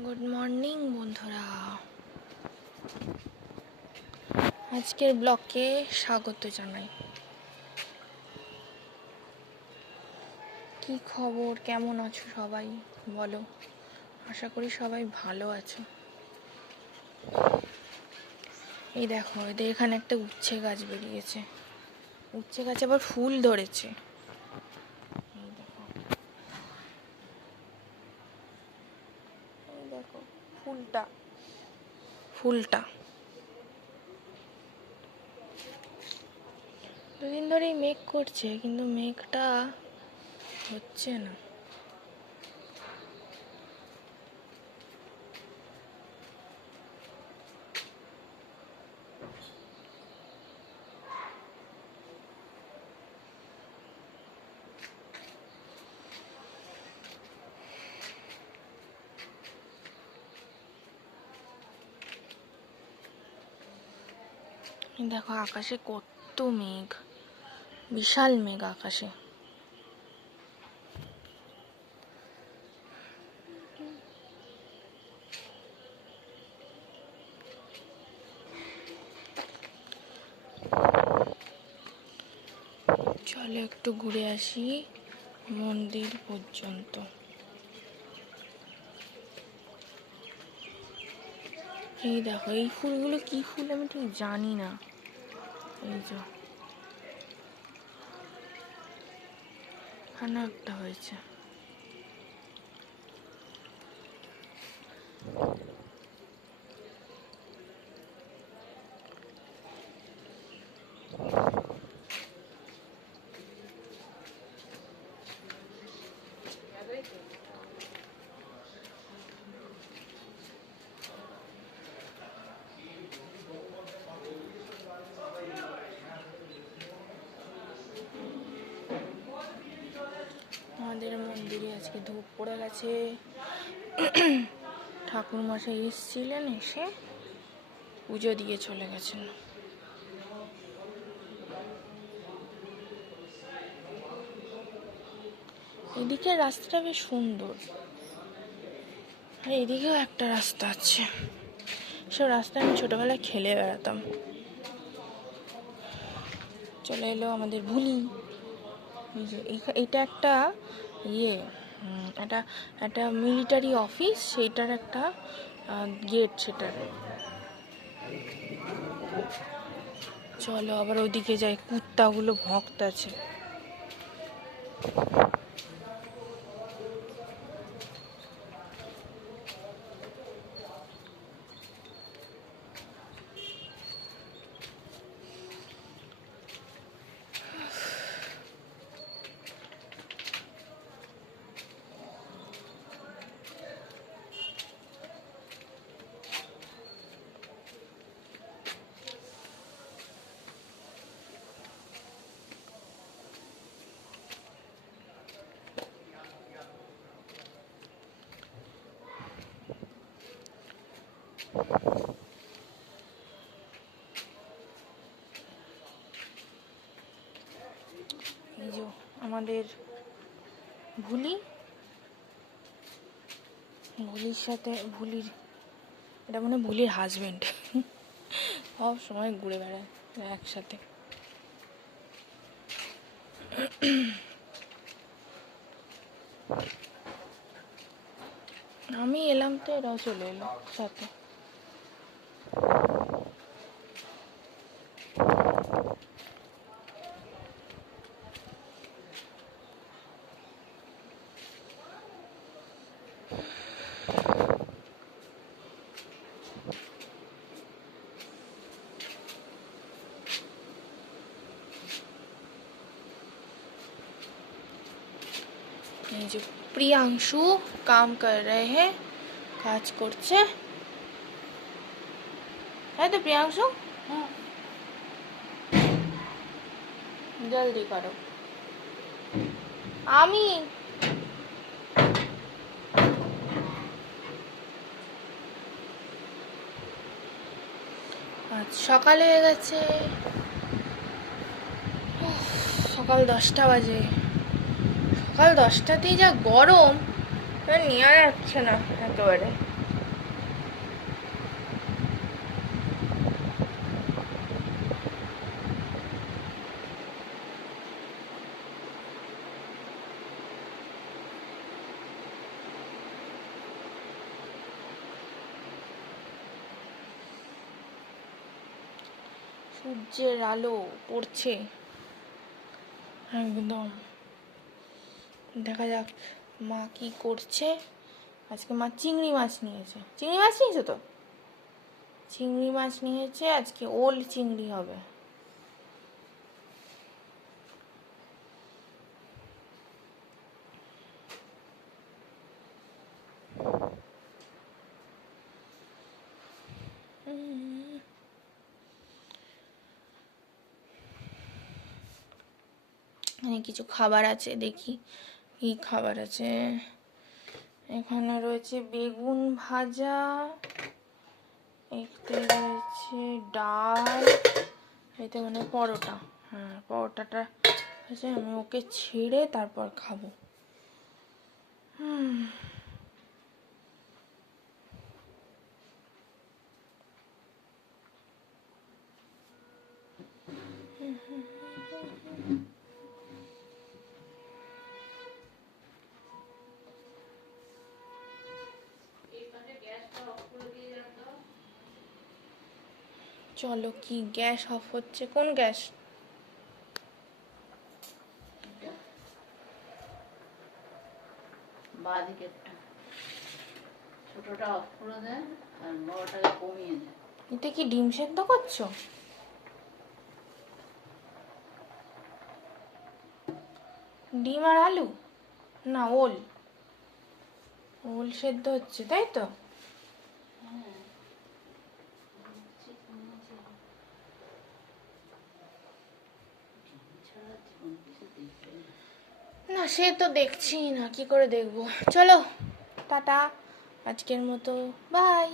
Good morning বন্ধুরা, আজকের ব্লগে স্বাগত জানাই। কি খবর, কেমন আছো সবাই বলো? আশা করি সবাই ভালো আছো। এই দেখো, এদের এখানে একটা উচ্ছে গাছ বেরিয়েছে। উচ্ছে গাছে আবার ফুল ধরেছে। এই দেখো, এই দেখো ফুলটা ফুলটা দুদিন ধরেই মেঘ করছে, কিন্তু মেঘটা হচ্ছে না। দেখো আকাশে কত মেঘ, বিশাল মেঘ আকাশে। চলো একটু ঘুরে আসি মন্দির পর্যন্ত। এই দেখো, এই ফুলগুলো কি ফুল আমি ঠিক জানি না। এই যে এখানে একটা হয়েছে। আমাদের মন্দিরে আজকে ধূপ পড়ে গেছে। ঠাকুর মশাই এসেছিলেন, এসে পুজো দিয়ে চলে গেছেন। এদিকে রাস্তাটা বেশ সুন্দর, আর এদিকেও একটা রাস্তা আছে। সব রাস্তায় আমি ছোটবেলায় খেলে বেড়াতাম। চলে এলো আমাদের ভুলি। এই যে এটা একটা ইয়ে, এটা একটা মিলিটারি অফিস, সেইটার একটা গেট সেটার। চলো আবার ওইদিকে যাই, কুত্তাগুলো ভক্ত আছে। এই যে আমাদের ভুলির সাথে এটা মানে ভুলির হাজবেন্ড সব সময় ঘুরে বেড়ায় একসাথে। আমি এলাম তো এরাও চলে এলো সাথে। এই যে প্রিয়াংশু কাম কর রহে হ্যাঁ, কাজ করছে। তাই তো প্রিয়াংশু? জলদি করো। আমি আজ সকাল হয়ে গেছে, সকাল 10টা বাজে। সকাল 10টাতেই যা গরম, নেওয়া যাচ্ছে না একেবারে। সূর্যের আলো পড়ছে একদম। দেখা যাক মা কি করছে। আজকে মা চিংড়ি মাছ নিয়েছে। চিংড়ি মাছ নিয়েছে তো? চিংড়ি মাছ নিয়েছে, আজকে ওল চিংড়ি হবে। এখানে কিছু খাবার আছে, দেখি কি খাবার আছে। এখানে রয়েছে বেগুন ভাজা, এতে রয়েছে ডাল, এতে মানে পরোটা। হ্যাঁ, পরোটাটা আছে, আমি ওকে ছেড়ে তারপর খাবো। চলো, কি গ্যাস অফ হচ্ছে? কোন গ্যাস? বাঁদিকেরটা ছোটটা অফ করে দেয় আর বড়টাকে কমিয়ে দেয়। এতে কি ডিম সেদ্ধ করছো? ডিম আর আলু? না, ওল। ওল সেদ্ধ হচ্ছে, তাই তো? না, সে তো দেখছি না, কি করে দেখবো। চলো টাটা, আজকের মতো বাই।